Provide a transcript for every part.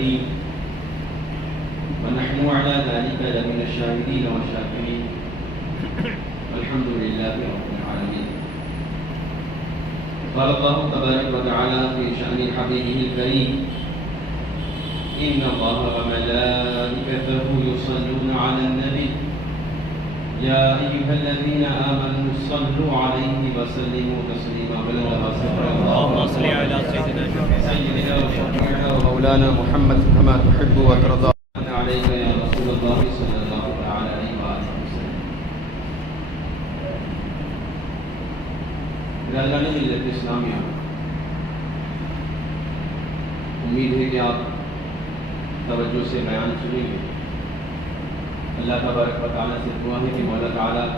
الكريم ونحن على ذلك لمن الشاهدين والشاكرين والحمد لله رب العالمين. قال الله تبارك وتعالى في شأن حبيبه الكريم إن الله وملائكته يصلون على النبي يا أيها الذين آمنوا صلوا عليه وسلموا تسليما. اللهم صل على سيدنا وشفيعنا ومولانا محمد كما تحب وترضى عليك يا رسول الله صلى الله عليه وسلم. اللہ نے ملت اسلامیہ، امید ہے کہ آپ توجہ سے بیان سنیں گے. اللہ تبارک و تعالیٰ سے دعا ہے کہ مولا تعالیٰ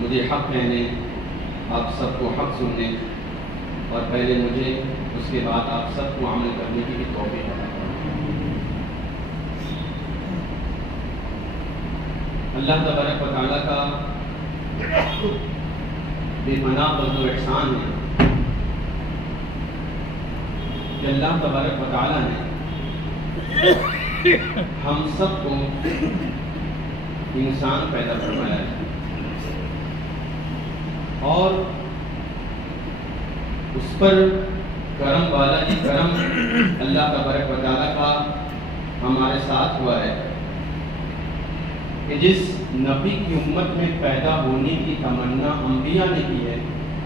مجھے حق کہنے، آپ سب کو حق سننے، اور پہلے مجھے اس کے بعد آپ سب کو عمل کرنے کی بھی توفیق عطا فرمائے. اللہ تبارک و تعالیٰ کا بے پناہ فضل و احسان ہے کہ اللہ تبارک و تعالیٰ نے ہم سب کو انسان پیدا فرمایا ہے، اور اس پر کرم والا یہ کرم اللہ تبارک و تعالیٰ کا ہمارے ساتھ ہوا ہے کہ جس نبی کی امت میں پیدا ہونے کی تمنا انبیاء نے کی ہے،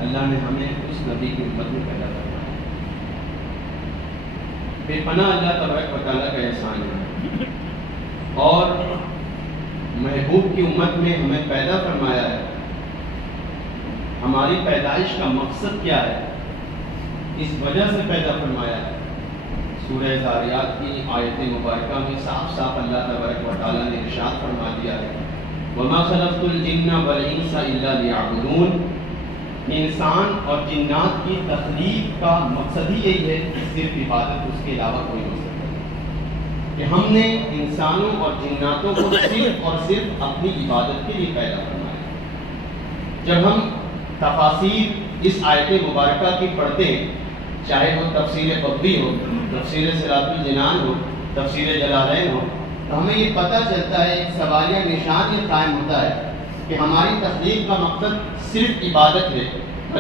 اللہ نے ہمیں اس نبی کی امت میں پیدا کروایا ہے. بے پناہ اللہ تبارک و تعالیٰ کا احسان ہے. اور محبوب کی امت میں ہمیں پیدا فرمایا ہے. ہماری پیدائش کا مقصد کیا ہے، اس وجہ سے پیدا فرمایا ہے. سورہ ذاریات کی آیت مبارکہ میں صاف صاف اللہ تبارک و تعالیٰ نے ارشاد فرما دیا ہے وَمَا خَلَقْتُ الْجِنَّ وَالْإِنسَ إِلَّا لِيَعْبُدُونَ. انسان اور جنات کی تخلیق کا مقصد ہی یہی ہے کہ صرف عبادت، اس کے علاوہ کوئی ہو سکتا ہے. کہ ہم نے انسانوں اور جناتوں کو صرف اور صرف اپنی عبادت کے لیے پیدا فرمایا. جب ہم تفاسیر اس آیت مبارکہ کی پڑھتے ہیں، چاہے وہ تفسیر بغوی ہو، تفسیر صراط الجنان ہو، تفسیر جلالین ہو، تو ہمیں یہ پتہ چلتا ہے، ایک سوالیہ نشان یہ قائم ہوتا ہے کہ ہماری تخلیق کا مقصد صرف عبادت ہے.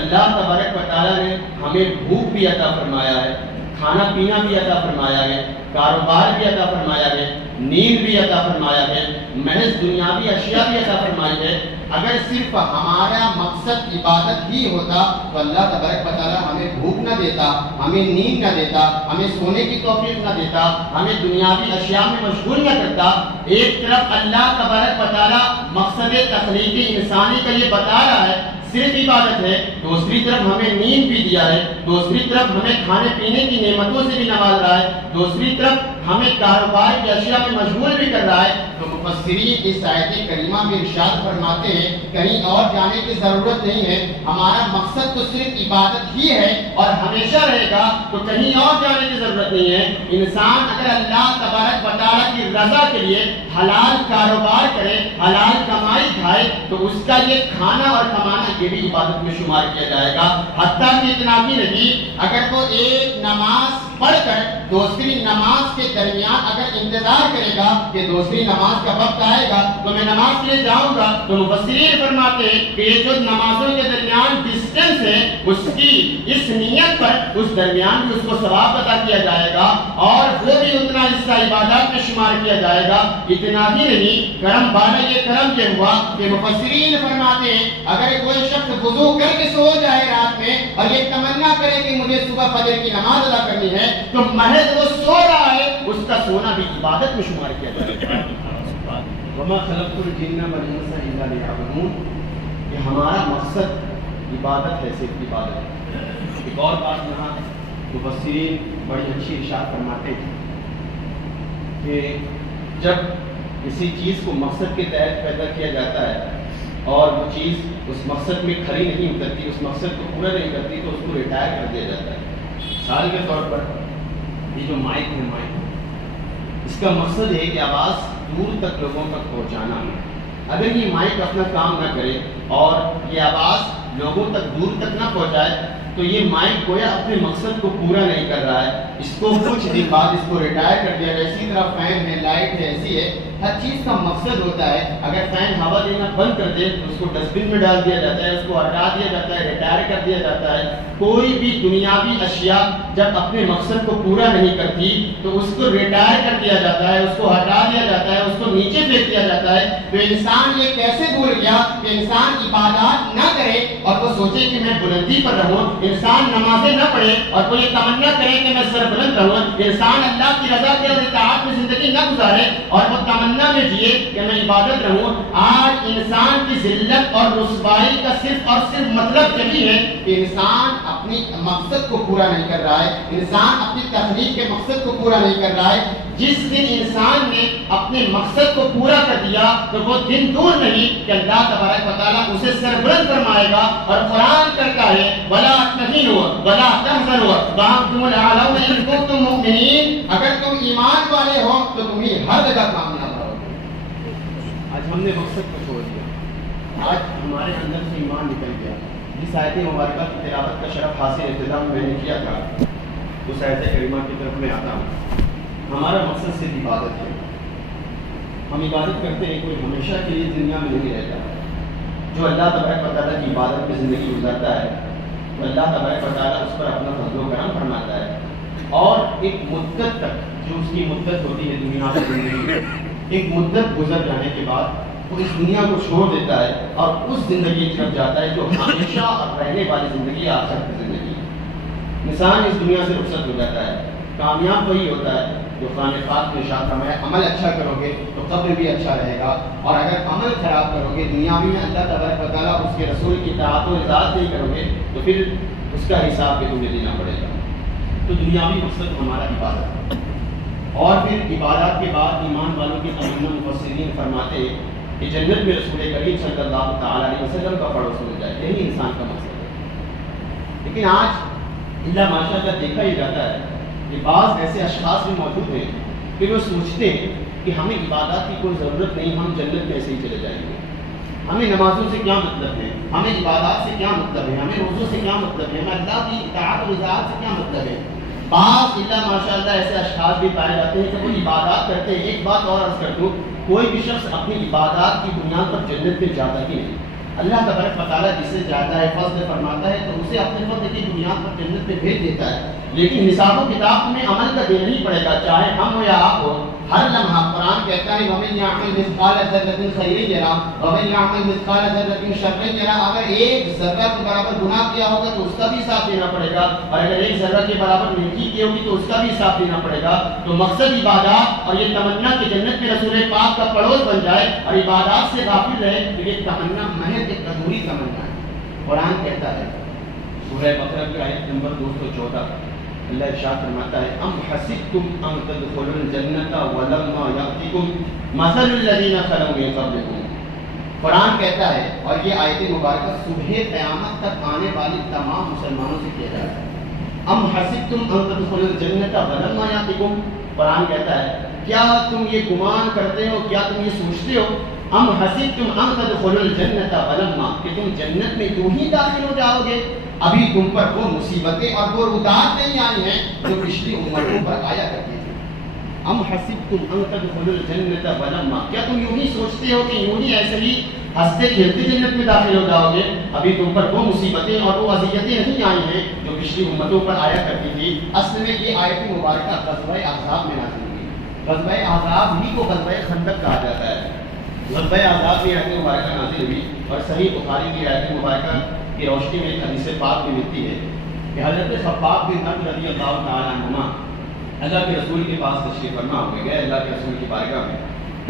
اللہ تبارک و تعالیٰ نے ہمیں بھوک بھی عطا فرمایا ہے، کھانا پینا بھی عطا فرمایا ہے، کاروبار بھی عطا فرمایا ہے، نیند بھی عطا فرمایا ہے، محض دنیاوی اشیاء بھی عطا فرمائی ہے. اگر صرف ہمارا مقصد عبادت ہی ہوتا تو اللہ تبارک و تعالیٰ ہمیں بھوک نہ دیتا، ہمیں نیند نہ دیتا، ہمیں سونے کی توفیق نہ دیتا، ہمیں دنیاوی اشیاء میں مشغول نہ کرتا. ایک طرف اللہ تبارک و تعالیٰ مقصد تخلیقی انسانی کا یہ بتا رہا ہے صرف عبادت ہے، دوسری طرف ہمیں نیند بھی دیا ہے، دوسری طرف ہمیں کھانے پینے کی نعمتوں سے بھی نواز رہا ہے، دوسری طرف ہمیں کاروبار کی اشیاء میں مشغول بھی کر رہا ہے. تو مفسرین اس آیت کریمہ میں ارشاد فرماتے ہیں کہیں اور جانے کی ضرورت نہیں ہے، ہمارا مقصد تو صرف عبادت ہی ہے اور ہمیشہ رہے گا، تو کہیں اور جانے کی ضرورت نہیں ہے. انسان اگر اللہ تبارک و تعالیٰ کی رضا کے لیے حلال کاروبار کرے، حلال کمائی کھائے، تو اس کا یہ کھانا اور کمانا یہ بھی عبادت میں شمار کیا جائے گا. حتیٰ کہ اتنا بھی نہیں، اگر وہ ایک نماز پڑھ کر دوسری نماز کے درمیان اگر انتظار کرے گا کہ دوسری نماز کا وقت آئے گا تو میں نماز کے لیے جاؤں گا، تو مفسرین فرماتے ہیں کہ یہ جو نمازوں کے درمیان ڈسٹینس ہے، اس کی اس نیت پر اس درمیان بھی اس کو ثواب عطا کیا جائے گا، اور وہ بھی اتنا حصہ عبادات میں شمار کیا جائے گا. اتنا ہی نہیں، کرم بالا یہ کرم یہ ہوا کہ مفسرین فرماتے ہیں اگر کوئی شخص وضو کر کے سو جائے رات میں اور یہ تمنا کرے کہ مجھے صبح فجر کی نماز ادا کرنی ہے، تو محض وہ سو رہا ہے، اس کا سونا بھی عبادت میں شمار کیا جائے گا. وَمَا خَلَقْتُ الْجِنَّ وَالْإِنسَ إِلَّا لِيَعْبُدُونَ. کہ ہمارا مقصد عبادت ہے، صرف عبادت ہے. ایک اور بات یہاں مفسرین بڑی اچھی ارشاد فرماتے ہیں کہ جب کسی چیز کو مقصد کے تحت پیدا کیا جاتا ہے اور وہ چیز اس مقصد میں کھری نہیں اترتی، اس مقصد کو پورا نہیں کرتی، تو اس کو ریٹائر کر دیا جاتا ہے. مثال کے طور پر یہ جو مائک ہے، مائک اس کا مقصد ہے کہ آواز دور تک لوگوں تک پہنچانا. اگر یہ مائک اپنا کام نہ کرے اور یہ آواز لوگوں تک دور تک نہ پہنچائے تو یہ مائک گویا اپنے مقصد کو پورا نہیں کر رہا ہے، اس کو کچھ دن بعد اس کو ریٹائر کر دیا جائے۔ اسی طرح فین ہے، لائٹ ہے، ایسی ہے، ہر چیز کا مقصد ہوتا ہے۔ اگر فین ہوا دینا بند کر دے تو اس کو ڈسٹ بن میں ڈال دیا جاتا ہے، اس کو ہٹا دیا جاتا ہے، ریٹائر کر دیا جاتا ہے۔ کوئی بھی دنیاوی اشیاء جب اپنے مقصد کو پورا نہیں کرتی تو اس کو ریٹائر کر دیا جاتا ہے، اس کو ہٹا دیا جاتا ہے، اس کو نیچے پھینک دیا جاتا ہے۔ تو انسان یہ کیسے بھول گیا کہ انسان عبادات نہ کرے اور وہ سوچے کہ میں بلندی پر رہوں، انسان نمازیں نہ پڑھے اور وہ یہ تمنا کرے کہ میں سربلند رہوں، انسان اللہ کی رضا کے اور اطاعت میں زندگی نہ گزارے اور وہ تمنا میں جیے کہ میں عبادت رہوں۔ آج انسان کی ذلت اور رسوائی کا صرف اور صرف مطلب یہی ہے کہ انسان اپنی مقصد کو پورا نہیں کر رہا ہے، انسان اپنی تخلیق کے مقصد کو پورا نہیں کر رہا ہے۔ جس دن انسان نے اپنے مقصد کو پورا کر دیا تو وہ دن دور نہیں کہ اللہ تبارک و تعالیٰ اسے سربلند فرمائے گا۔ اور قرآن کہتا ہے وَلَا تَهِنُوا وَلَا تَحْزَنُوا وَأَنْتُمُ الْأَعْلَوْنَ إِن كُنتُم مُؤْمِنِينَ، اگر تم ایمان والے ہو تو تم ہی ہر جگہ کامیاب رہو گے۔ آج ہم نے مقصد کو چھوڑ دیا، آج ہمارے اندر سے ایمان نکل گیا۔ جس آیت مبارکہ کی تلاوت کا شرف حاصل ابتدا میں نے کیا تھا، اس آیت کریمہ کی طرف میں آتا ہوں۔ ہمارا مقصد صرف عبادت ہے، ہم عبادت کرتے ہیں، کوئی ہمیشہ کے لیے دنیا میں نہیں رہتا۔ جو اللہ تبارک و تعالیٰ کی عبادت میں زندگی گزارتا ہے تو اللہ تبارک و تعالیٰ اس پر اپنا فضل و کرم فرماتا ہے، اور ایک مدت تک جو اس کی مدت ہوتی ہے دنیا کی زندگی میں، ایک مدت گزر جانے کے بعد وہ اس دنیا کو چھوڑ دیتا ہے اور اس زندگی کی طرف جاتا ہے جو ہمیشہ اور رہنے والی زندگی آخرت کی زندگی ہے۔ انسان اس دنیا سے رخصت ہو جاتا ہے۔ کامیاب وہی ہوتا ہے جو قرآن پاک میں ارشاد فرمایا عمل اچھا کرو گے تو قبر بھی اچھا رہے گا، اور اگر عمل خراب کرو گے دنیاوی میں اللہ تبارک و تعالیٰ اس کے رسول کی اطاعت و اطاعت نہیں کرو گے تو پھر اس کا حساب بھی تمہیں دینا پڑے گا۔ تو دنیاوی مقصد ہمارا عبادت ہے، اور پھر عبادات کے بعد ایمان والوں کے تمنا مفسرین فرماتے ہیں کہ جنت میں رسول کریم صلی اللہ تعالیٰ علیہ وسلم کا پڑوس مل جائے، یہی انسان کا مقصد ہے۔ لیکن آج اللہ ماشاء اللہ دیکھا ہی جاتا ہے کہ بعض ایسے اشخاص بھی موجود ہیں کہ وہ سوچتے ہیں کہ ہمیں عبادات کی کوئی ضرورت نہیں، ہم جنت میں ایسے ہی چلے جائیں گے، ہمیں نمازوں سے کیا مطلب ہے، ہمیں عبادات سے کیا مطلب ہے، ہمیں روزوں سے کیا مطلب ہے، ہمیں اللہ کی اطاعت و اطاعت سے کیا مطلب ہے۔ بعض اللہ ماشاء اللہ ایسے اشخاص بھی پائے جاتے ہیں کہ وہ عبادات کرتے ہیں۔ ایک بات اور عرض کر دوں، کوئی بھی شخص اپنی عبادات کی بنیاد پر جنت میں جاتا ہی نہیں۔ اللہ تبارک و تعالیٰ جسے چاہتا ہے فضل فرماتا ہے تو اسے اپنے فضل کی بنیاد پر جنت میں بھیج دیتا ہے، لیکن حساب و کتاب میں عمل کا دینا ہی پڑے گا، چاہے ہم ہو یا آپ ہو۔ ہر لمحہ قرآن کہتا ہے وَمَن يَعْمَلْ مِثْقَالَ ذَرَّةٍ خَيْرًا يَرَهُ وَمَن يَعْمَلْ مِثْقَالَ ذَرَّةٍ شَرًّا يَرَهُ۔ اگر ایک ذرہ کے برابر گناہ کیا ہوگا تو اس کا بھی حساب دینا پڑے گا، اور اگر ایک ذرہ کے برابر نیکی کی ہوگی تو اس کا بھی حساب دینا پڑے گا۔ تو مقصد عبادات اور یہ تمنا کہ جنت میں رسول پاک کا پڑوس بن جائے اور عبادات سے غافل رہے، تو یہ تمنا محض ایک ادھوری تمنا ہے۔ قرآن کہتا ہے سورہ بقرہ کی آیت نمبر 214، اللہ ارشاد فرماتا ہے ام حسبتم ان تدخلوا الجنۃ ولما یاتکم مثل الذین خلوا من قبلکم۔ قرآن کہتا ہے، اور یہ آیت مبارکہ صبح قیامت تک آنے والی تمام مسلمانوں سے کہہ رہا ہے، ام حسبتم ان تدخلوا الجنۃ ولما یاتکم۔ قرآن کہتا ہے کیا تم یہ گمان کرتے ہو، کیا تم یہ سوچتے ہو، ام حسبتم ان تدخلوا الجنۃ ولما، کہ تم جنت میں یوں ہی داخل ہو جاؤ گے، ابھی تم پر وہ مصیبتیں اور وہ رودات نہیں آئی ہیں جو پچھلی امتوں پر آیا کرتی تھی۔ ام حسبتم ان تدخلوا الجنۃ ولما، کیا تم یوں ہی سوچتے ہو کہ یوں ہی ایسے ہی ہنستے کھیلتے جنت میں داخل ہو جاؤ گے، ابھی تم پر وہ مصیبتیں اور وہ اذیتیں نہیں آئی ہیں جو پچھلی امتوں پر آیا کرتی تھی۔ اصل میں یہ آیت مبارکہ غزوہ احزاب میں نازل ہوئی۔ غزوہ احزاب ہی کو غزوہ خندق کہا جاتا ہے۔ غزوہ احزاب میں آیت مبارکہ نازل ہوئی، اور صحیح بخاری کی آیت مبارکہ کی روشنی میں ایک حدیث پاک میں ملتی ہے کہ حضرت خباب بن عبد رضی اللہ تعالیٰ عنہما اللہ کے رسول کے پاس تشریف فرما ہوئے گئے، اللہ کے رسول کی بارگاہ میں۔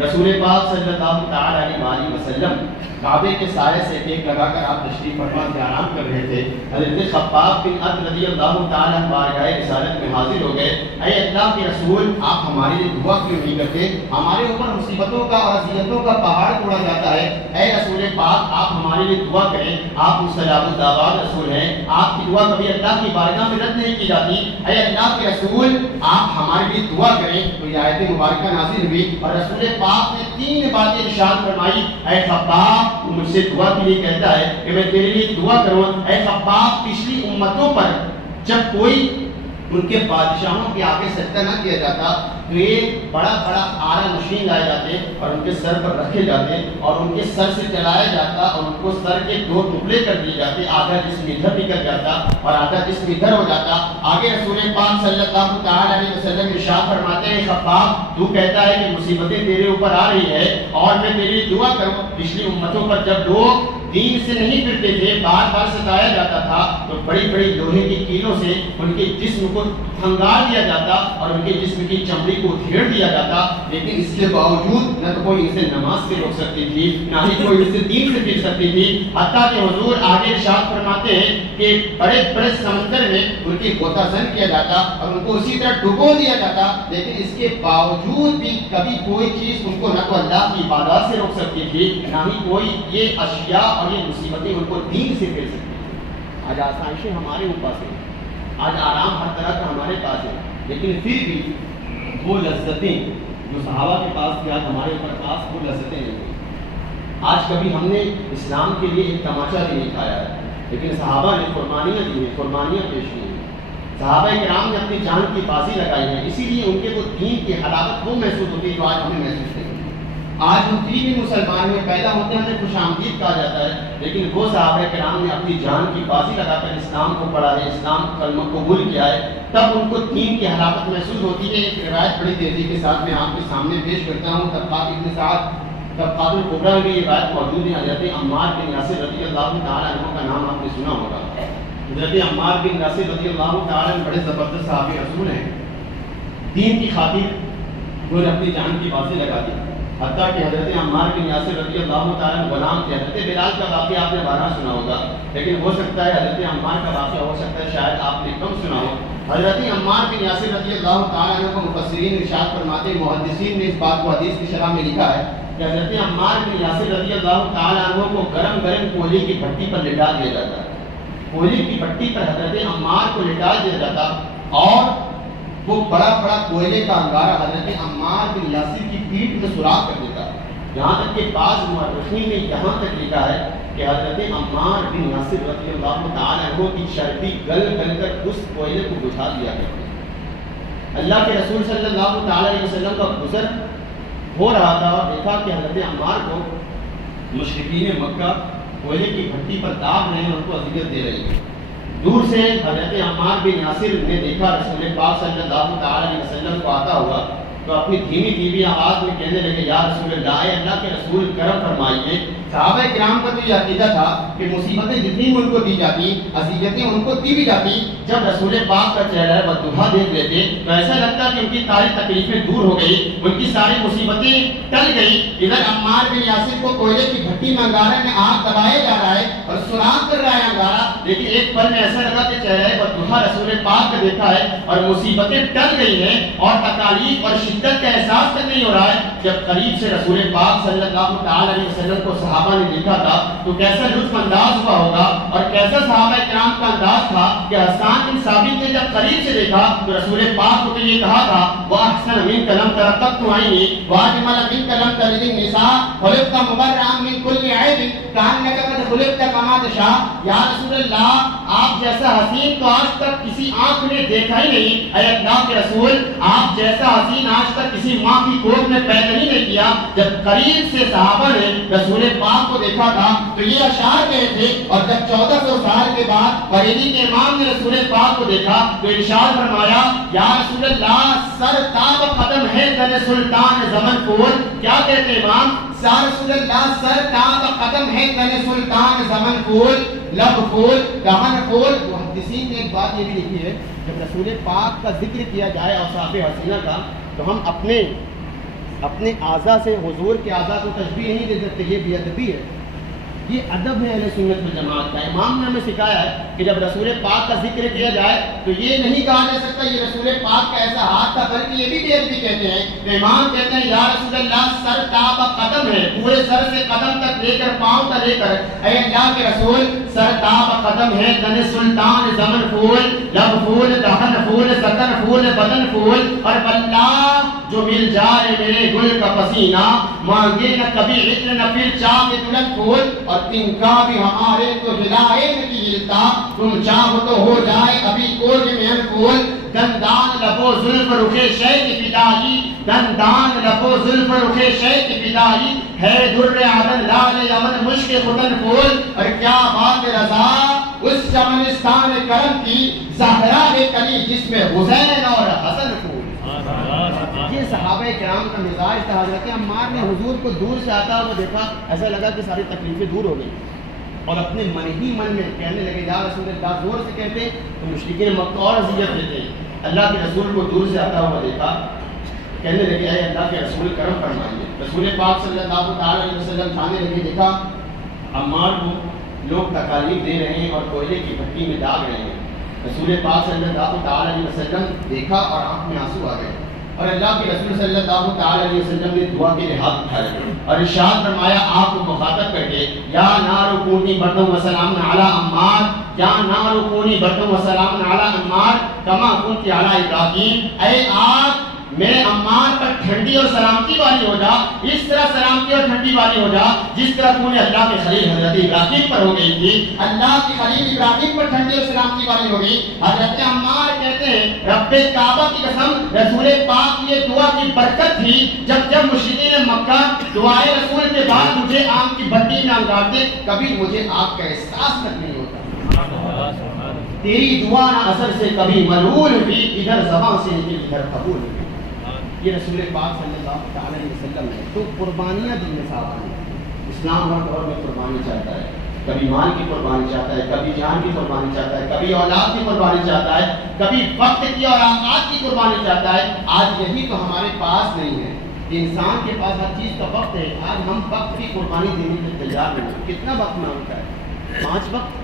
رسول پاک صلی اللہ تعالیٰ علیہ وسلم کعبے کے سائے سے ٹیک لگا کر آپ تشریف فرما کے آرام کر رہے تھے۔ حضرت خباب بن عبد رضی اللہ تعالیٰ بارگاہ رسالت میں حاضر ہو گئے، اے اللہ کے رسول آپ ہمارے لیے دعا کیوں نہیں کرتے، ہمارے اوپر مصیبتوں کا اور اذیتوں کا پہاڑ توڑا جاتا ہے، اے رسول پاک آپ ہمارے لیے دعا کریں، آپ مستجاب الدعوات رسول ہیں، آپ کی دعا کبھی اللہ کی بارگاہ میں رد نہیں کی جاتی، اے اللہ کے رسول آپ ہمارے لیے دعا کریں۔ تو یہ آیت مبارکہ نازل ہوئی اور رسول پاک آپ نے 3 باتیں ارشاد فرمائی. اے خباب تو مجھ سے دعا کے لیے کہتا ہے کہ میں تیرے لیے دعا کروں. اے خباب پچھلی امتوں پر جب کوئی ان کے بادشاہوں کے آگے سجدہ نہ کیا جاتا تو یہ بڑا بڑا آرا مشین لائے جاتے اور ان کے سر پر رکھے جاتے اور ان کے سر سے چلایا جاتا اور ان کو سر کے 2 ٹکڑے کر دیے جاتے. آدھا جسم ادھر نکل جاتا اور آدھا جسم ادھر ہو جاتا. آگے رسول پاک صلی اللہ تعالی علیہ وسلم ارشاد فرماتے ہیں خباب تو کہتا ہے کہ مصیبتیں تیرے اوپر آ رہی ہے اور میں تیرے لیے دعا کروں. پچھلی امتوں پر جب لوگ دین سے نہیں پھرتے تھے بار بار ستایا جاتا تھا تو بڑی بڑی لوہے کی کیلوں سے ان کے جسم کو ہنگار دیا جاتا اور ان کے جسم کی چمڑی کو ادھیڑ دیا جاتا. لیکن اس کے باوجود نہ تو کوئی اسے نماز سے روک سکتی تھی نہ ہی کوئی اسے دین سے پھر سکتی تھی. حتیٰ کہ حضور آگے ارشاد فرماتے ہیں کہ بڑے بڑے سمندر میں ان کی غوطہ زن کیا جاتا اور ان کو اسی طرح ڈبو دیا جاتا. لیکن اس کے باوجود بھی کبھی کوئی چیز ان کو نہ تو اللہ کی عبادات سے روک سکتی تھی نہ ہی کوئی یہ اشیاء اور یہ مصیبتیں ان کو دین سے پھیر سکتی تھی. آج آسائشیں ہمارے اوپر سے، آج آرام ہر طرح کا ہمارے پاس ہے، لیکن پھر بھی وہ لذتیں جو صحابہ کے پاس تھی آج ہمارے اوپر پاس وہ لذتیں نہیں ہوئی. آج کبھی ہم نے اسلام کے لیے ایک تماچا بھی نہیں کھایا ہے، لیکن صحابہ نے قربانیاں دی ہیں، قربانیاں پیش کی ہیں. صحابہ کرام نے اپنی جان کی بازی لگائی ہے، اسی لیے ان کے وہ دین کی حلاوت وہ محسوس ہوتی ہے جو آج ہمیں محسوس نہیں. آج ہم بھی مسلمان میں پیدا ہوتے ہیں ہمیں خوش آمدید کہا جاتا ہے، لیکن وہ صحابہ کرام نے اپنی جان کی بازی لگا کر اسلام کو پڑھا ہے، اسلام کلمہ قبول کیا ہے، تب ان کو دین کی حلاوت محسوس ہوتی ہے. ایک روایت بڑی تیزی کے ساتھ میں آپ کے سامنے پیش کرتا ہوں. طبقات ابن سعد طبقات الکبریٰ میں یہ روایت موجود ہے. حضرت عمار بن یاسر رضی اللہ تعالیٰ عنہ کا نام آپ نے سنا ہوگا. حضرت عمار بن یاسر رضی اللہ تعالیٰ عنہ بڑے زبردست صحابی رسول ہیں. دین کی خاطر انہوں نے اپنی جان کی بازی لگا دی. حتیٰ کہ حضرت عمار بن یاسر رضی اللہ تعالیٰ غلام تھے. حضرت بلال کا واقعہ آپ نے بارہ سنا ہوگا، لیکن ہو سکتا ہے حضرت عمار کا واقعہ ہو سکتا ہے شاید آپ نے کم سنا ہو. حضرت عمار بن یاسر رضی اللہ تعالیٰ عنہ کو مفسرین ارشاد فرماتے ہیں، محدثین نے اس بات کو حدیث کی شرح میں لکھا ہے کہ حضرت عمار بن یاسر رضی اللہ تعالیٰ عنہ کو گرم گرم کوئلے کی بھٹی پر لٹا دیا جاتا. کوئلے کی بھٹی پر حضرت عمار کو لٹا دیا جاتا اور وہ بڑا بڑا کوئلے کا انگارہ حضرت عمار بن یاسر کی پیٹھ میں سوراخ کر دیتا. یہاں تک کہ بعض مورخین نے یہاں تک لکھا ہے کہ حضرت عمار بن یاسر رضی اللہ تعالیٰ عنہ کی چربی گل گل کر اس کوئلے کو بجھا دیا کرتے. اللہ کے رسول صلی اللہ تعالیٰ علیہ وسلم کا گزر ہو رہا تھا اور دیکھا کہ حضرت عمار کو مشرکین مکہ کوئلے کی بھٹی پر داغ رہے ہیں، ان کو اذیت دے رہی ہیں. دور سے حضرت عمار بن یاسر نے دیکھا رسول پاک صلی اللہ تعالی علیہ وسلم کو آتا ہوا تو اپنی دھیمی دھیمی آواز میں کہنے لگے یا رسول اللہ کے رسول کرم فرمائیے. صحابہ کرام کا تو یہ عقیدہ تھا کہ مصیبتیں جتنی ان کو دی جاتی اذیتیں ان کو دی بھی جاتی، جب رسول پاک کا چہرہ بددعا دیکھ لیتے تو ایسا لگتا کہ ان کی ساری تکلیفیں دور ہو گئی، ان کی ساری مصیبتیں ٹل گئی. ادھر عمار بن یاسر کو کوئلے کی بھٹی میں انگارے میں آگ دبایا جا رہا ہے اور سوراخ کر رہا ہے انگارہ، لیکن ایک پل میں ایسا لگا کہ چہرہ بددعا رسول پاک کا دیکھا ہے اور مصیبتیں ٹل گئی ہیں اور تکالیف اور شدت کا احساس تک نہیں ہو رہا ہے. جب قریب سے رسول پاک صلی اللہ تعالی علیہ وسلم کو صحابہ نے دیکھا تھا تو کیسا لطف انداز ہوا ہوگا اور کیسا صحابہ کرام کا انداز تھا کہ حسان بن ثابت نے جب قریب سے دیکھا تو رسول پاک کو یہ کہا تھا وَأَحْسَنَ مِنْكَ لَمْ تَرَقَّتُ عَيْنِي وَأَجْمَلَ مِنْكَ لَمْ تَلِدِ النِّسَاءُ خُلِقْتَ مُبَرَّأً مِنْ كُلِّ عَيْبٍ كَأَنَّكَ قَدْ خُلِقْتَ كَمَا تَشَاءُ. یا رسول اللہ آپ جیسا حسین تو آج تک کسی آنکھ نے دیکھا ہی نہیں. اے اللہ کے رسول آپ جیسا حسین آج تک کسی ماں کی گود میں پیدا ہی نہیں کیا. جب قریب سے صحابہ نے رسول پاک کو دیکھا تھا تو یہ اشعار کہے تھے اور جب 1400 سال کے بعد بریلی کے امام نے رسول پاک کو دیکھا تو ارشاد فرمایا یا رسول اللہ سر تاب قدم ہے تن سلطان زمن پور. کیا کہتے امام؟ یا رسول اللہ سر تاب قدم ہے تن سلطان زمن پور، لب پھول دہن پھول. محدثین نے ایک بات یہ بھی لکھی ہے جب رسول پاک کا ذکر کیا جائے اوصاف حسینہ کا تو ہم اپنے اعضاء سے حضور کے اعضاء کو تشبیہ نہیں دے سکتے. یہ بے ادبی ہے، یہ ادب ہے اہل سنت والجماعت کا. امام نے ہمیں سکھایا ہے کہ جب رسول پاک کا ذکر کیا جائے تو یہ نہیں کہا جا سکتا یہ رسول پاک کا ایسا ہاتھ تھا, بلکہ یہ بھی بے کہتے ہیں. تو امام کہتے ہیں یا رسول اللہ سر تاب قدم ہے, پورے سر سے قدم تک لے کر پاؤں تک لے کر, اے اللہ کے رسول سر تاب قدم ہے, تن سلطان زمن پھول, لب پھول, دہن پھول, سکن پھول, بدن پھول, اور واللہ جو مل جائے میرے گل کا پسینہ, مانگے نہ کبھی عطر نہ پھر چاہ دلہن پھول, اور تن کا بھی ہمارے تو ہلائے نہ کی ہلتا, تم چاہو تو ہو جائے ابھی کوج میں ہم پھول. دندان لبو زلف رخ شے کی فدائی, دندان لبو زلف رخ شے کی فدائی, ہے در عدن لال یمن مشک ختن پھول. اور کیا بات رضا اس چمنستان کرم کی, زہرا ہے کلی جس میں حسین اور حسن پھول. یہ صحابہ کرام کا مزاج تھا. حضرت عمار نے حضور کو دور سے آتا ہوا دیکھا, ایسا لگا کہ ساری تکلیفیں دور ہو گئی, اور اپنے من ہی من میں کہنے لگے یا رسول اللہ, زور سے کہتے تو مشرکین مکہ اور اذیت دیتے. اللہ کے رسول کو دور سے آتا ہوا دیکھا, کہنے لگے اے اللہ کے رسول کرم فرمائیے. رسول پاک صلی اللہ تعالی علیہ وسلم کھانے لگے, دیکھا عمار کو لوگ تکالیف دے رہے ہیں اور کوئلے کی بھٹی میں داغ رہے ہیں. رسول پاک صلی اللہ تعالی علیہ وسلم دیکھا اور آنکھ میں آنسو آ گئے, اور اللہ کے رسول صلی اللہ تعالی علیہ وسلم نے دعا کے لیے ہاتھ اٹھائے اور ارشاد فرمایا آپ کو مخاطب کر کے, یا نار کونی بردم و سلام علی عمار, یا نار کونی بردم و سلام علی عمار کما کنتی علی ابراہیم, اے آگ میرے عمار پر ٹھنڈی اور سلامتی والی ہو جا, اس طرح سلامتی اور ٹھنڈی والی ہو جا جس طرح تو نے اللہ کے خلیل حضرت ابراہیم پر ہو گئی تھی. اللہ کے خلیل ابراہیم پر ٹھنڈی اور سلامتی والی ہو گئی. حضرت عمار کہتے ہیں رب کعبہ کی قسم رسول پاک کی یہ دعا کی برکت تھی, جب مشرکین مکہ دعائے رسول کے بعد مجھے آگ کی بھٹی میں انگارتے, کبھی مجھے آگ کا احساس تک نہیں ہوتا. تیری دعا نہ اثر سے کبھی ملول ہوئی, ادھر زبان سے نکل ادھر قبول ہوئی. یہ رسول پاک صلی اللہ علیہ وسلم ہے. تو قربانیاں دین میں صاحب ہیں. اسلام ہر دور میں قربانی چاہتا ہے, کبھی مال کی قربانی چاہتا ہے, کبھی جان کی قربانی چاہتا ہے, کبھی اولاد کی قربانی چاہتا ہے, کبھی وقت کی اور اوقات کی قربانی چاہتا ہے. آج یہی تو ہمارے پاس نہیں ہے. انسان کے پاس ہر چیز کا وقت ہے, آج ہم وقت کی قربانی دینے کے تیار نہیں ہیں. کتنا وقت مانگتا ہے؟ 5 وقت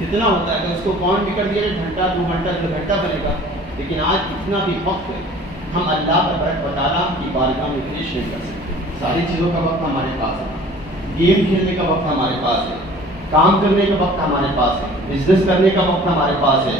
کتنا ہوتا ہے؟ اگر اس کو کون بھی کر دیا گھنٹہ 2 گھنٹہ 2 گھنٹہ بنے گا. لیکن آج کتنا بھی وقت ہے ہم اللہ تبارک و تعالیٰ کی بارگاہ میں پیش نہیں کر سکتے. ساری چیزوں کا وقت ہمارے پاس ہے, گیم کھیلنے کا وقت ہمارے پاس ہے, کام کرنے کا وقت ہمارے پاس ہے, بزنس کرنے کا وقت ہمارے پاس ہے,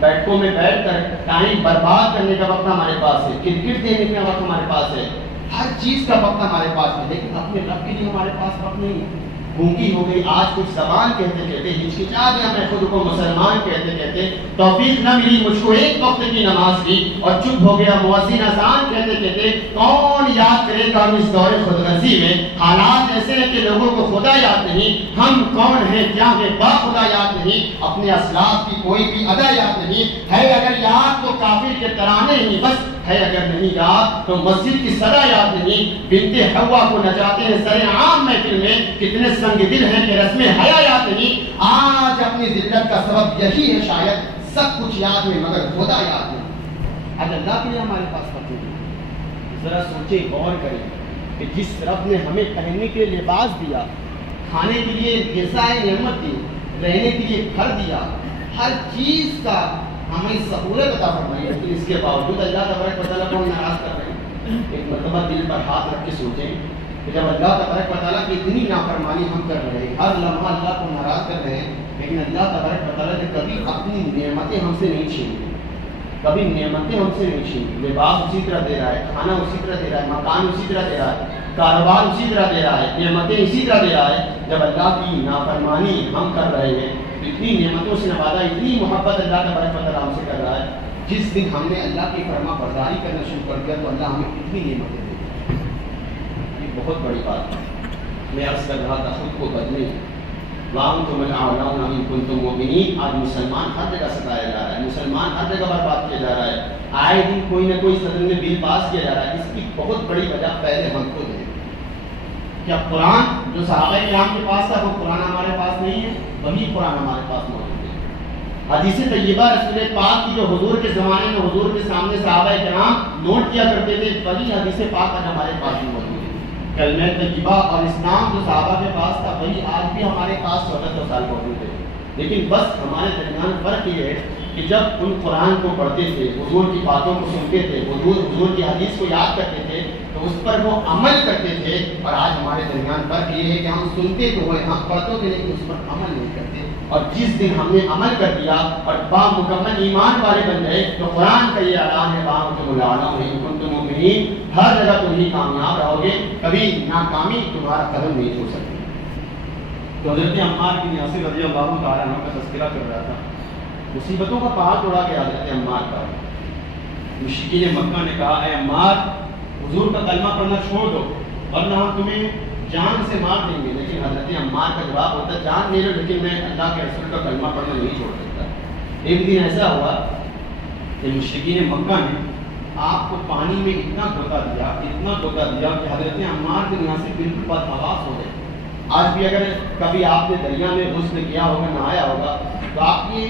بیٹھکوں میں بیٹھ کر ٹائم برباد کرنے کا وقت ہمارے پاس ہے, کرکٹ دینے کا وقت ہمارے پاس ہے, ہر چیز کا وقت ہمارے پاس ہے. لیکن اپنے رب کے لیے ہمارے پاس وقت نہیں ہے. گونگی ہو گئی آج کچھ زبان کہتے کہتے, ہچکچا گیا میں خود کو مسلمان کہتے کہتے, توفیق نہ ملی مجھ کو ایک وقت کی نماز کی, اور چپ ہو گیا مؤذن اذان کہتے کہتے. کون یاد کرے گا اس دور خود غرضی میں؟ حالات ایسے ہیں کہ لوگوں کو خدا یاد نہیں, ہم کون ہیں کیا ہے با خدا یاد نہیں, اپنے اسلاف کی کوئی بھی ادا یاد نہیں ہے. اگر یاد تو کافر کے ترانے ہی بس ہے, اگر نہیں یاد تو مسجد کی صدا یاد نہیں. بنت حوا کو نچاتے ہیں سر عام محفل میں, کتنے سنگ دل ہیں کہ رسم حیا یاد نہیں. آج اپنی ذلت کا سبب یہی ہے شاید, سب کچھ یاد ہے مگر خدا یاد نہیں. آج اللہ کے لیے ہمارے پاس وقت نہیں. ذرا سوچیں, غور کریں کہ جس رب نے ہمیں پہننے کے لیے لباس دیا, کھانے کے لیے غذائے نعمت دی, رہنے کے لیے گھر دیا, ہر چیز کا ہمیں سہولت عطا فرمائی, لیکن اس کے باوجود اللہ تبارک و تعالیٰ کو ہم ناراض کر رہے ہیں. ایک مرتبہ دل پر ہاتھ رکھ کے سوچیں کہ جب اللہ تبارک و تعالیٰ کی اتنی نافرمانی ہم کر رہے ہیں, ہر لمحہ اللہ کو ناراض کر رہے ہیں, لیکن اللہ تبارک و تعالیٰ نے کبھی اپنی نعمتیں ہم سے نہیں چھینی, کبھی نعمتیں ہم سے نہیں چھینی. لباس اسی طرح دے رہا ہے, کھانا اسی طرح دے رہا ہے, مکان اسی طرح دے رہا ہے, کاروبار اسی طرح دے رہا ہے, نعمتیں اسی طرح دے رہا ہے. جب اللہ کی نافرمانی ہم کر رہے ہیں, اتنی نعمتوں سے نوازا, اتنی محبت اللہ تبارک و تعالیٰ ہم سے کر رہا ہے. جس دن ہم نے اللہ کی فرما برداری کرنا شروع کر دیا تو اللہ ہمیں کتنی نعمتیں دے. یہ بہت بڑی بات ہے. میں عرض کر رہا تھا خود کو بدلیں. وَأَنْتُمُ الْأَعْلَوْنَ إِن كُنتُم مُؤْمِنِينَ. آج مسلمان ہر جگہ ستایا جا رہا ہے, مسلمان ہر جگہ برباد کیا جا رہا ہے. آئے دن کوئی نہ کوئی صدر میں بل پاس کیا جا رہا ہے. اس کی بہت بڑی وجہ پہلے ہم خود ہیں. کیا قرآن جو صحابہ کرام کے پاس تھا وہ قرآن ہمارے پاس نہیں ہے؟ وہی قرآن ہمارے پاس موجود ہے. حدیث طیبہ رسول پاک کی جو حضور کے زمانے میں حضور کے سامنے صحابہ کرام نوٹ کیا کرتے تھے, وہی حدیث پاک آج ہمارے پاس بھی موجود ہے. کلمہ طیبہ اور اسلام جو صحابہ کے پاس تھا وہی آج بھی ہمارے پاس 1400 سال موجود ہے. لیکن بس ہمارے درمیان فرق یہ ہے کہ جب ان قرآن کو پڑھتے تھے، حضور کی باتوں کو سنتے تھے، حضور کی حدیث کو یاد کرتے تھے تو اس پر وہ عمل کرتے تھے. اور آج ہمارے درمیان فرق یہ ہے کہ ہم سنتے تو ہوئے، ہم پڑھتے تھے لیکن اس پر عمل نہیں کرتے. اور جس دن ہم نے عمل کر دیا اور مکمل ایمان والے بن گئے تو قرآن کا یہ اعلان ہے وَأَنتُمُ الْأَعْلَوْنَ إِن كُنتُم مُؤْمِنِينَ، ہر جگہ تم ہی کامیاب رہو گے، کبھی ناکامی تمہارا قدم نہیں چھوڑ سکتی. تو حضرت عمار بن یاسر رضی اللہ تعالیٰ عنہ کا تذکرہ کر رہا تھا. مصیبتوں کا پہاڑ توڑا گیا حضرت عمار کا. مشرکین مکہ نے کہا اے عمار حضور کا کلمہ پڑھنا چھوڑ دو ورنہ ہم تمہیں جان سے مار دیں گے. لیکن حضرت عمار کا جواب ہوتا جان لے لو لیکن میں اللہ کے رسول کا کلمہ پڑھنا نہیں چھوڑ سکتا. ایک دن ایسا ہوا کہ مشرکین مکہ نے آپ کو پانی میں اتنا دھوکہ دیا کہ حضرت عمار بن یاسر بالکل بدحواس ہو گئے. آج بھی اگر کبھی آپ نے دریا میں غسل کیا ہوگا، نہایا ہوگا تو آپ یہ